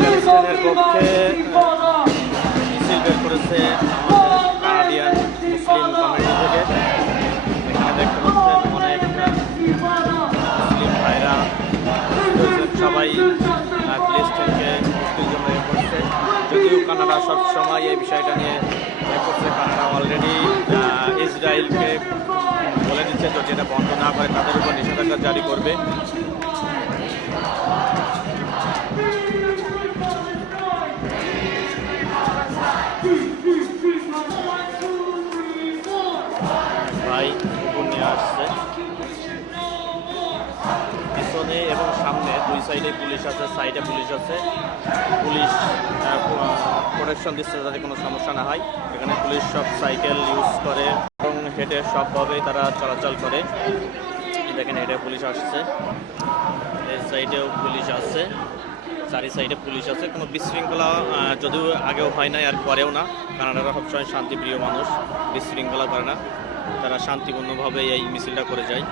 প্যালেস্টাইনের পক্ষে মিছিল বের করেছে আমাদের কানাডিয়ান মুসলিম কমিউনিটি থেকে। এখানে দেখতে পাচ্ছেন অনেক মুসলিম ভাইরা সবাই প্যালেস্টাইনকে মুক্তির জন্য এ করছে। যদিও কানাডা সবসময় এই বিষয়টা নিয়ে এ করছে, কানাডা অলরেডি ইসরায়েলকে বলে দিচ্ছে যদি এটা বন্ধ না করে তাদের উপর নিষেধাজ্ঞা জারি করবে। ভাই কুকুর নিয়ে আসছে, পিছনে এবং সামনে দুই সাইডে পুলিশ আছে, সাইডে পুলিশ আছে। পুলিশ প্রোটেকশন দিচ্ছে যাতে কোনো সমস্যা না হয়। এখানে পুলিশ সব সাইকেল ইউজ করে এবং হেঁটে সবভাবেই তারা চলাচল করে। দেখেন হেঁটে পুলিশ আসছে, এই সাইডেও পুলিশ আছে, চারি সাইডে পুলিশ আছে। কোনো বিশৃঙ্খলা যদিও আগেও হয় না আর পরেও না। কানাডারা সবসময় শান্তিপ্রিয় মানুষ, বিশৃঙ্খলা করে না, তারা শান্তিপূর্ণভাবে এই মিছিলটা করে যায়।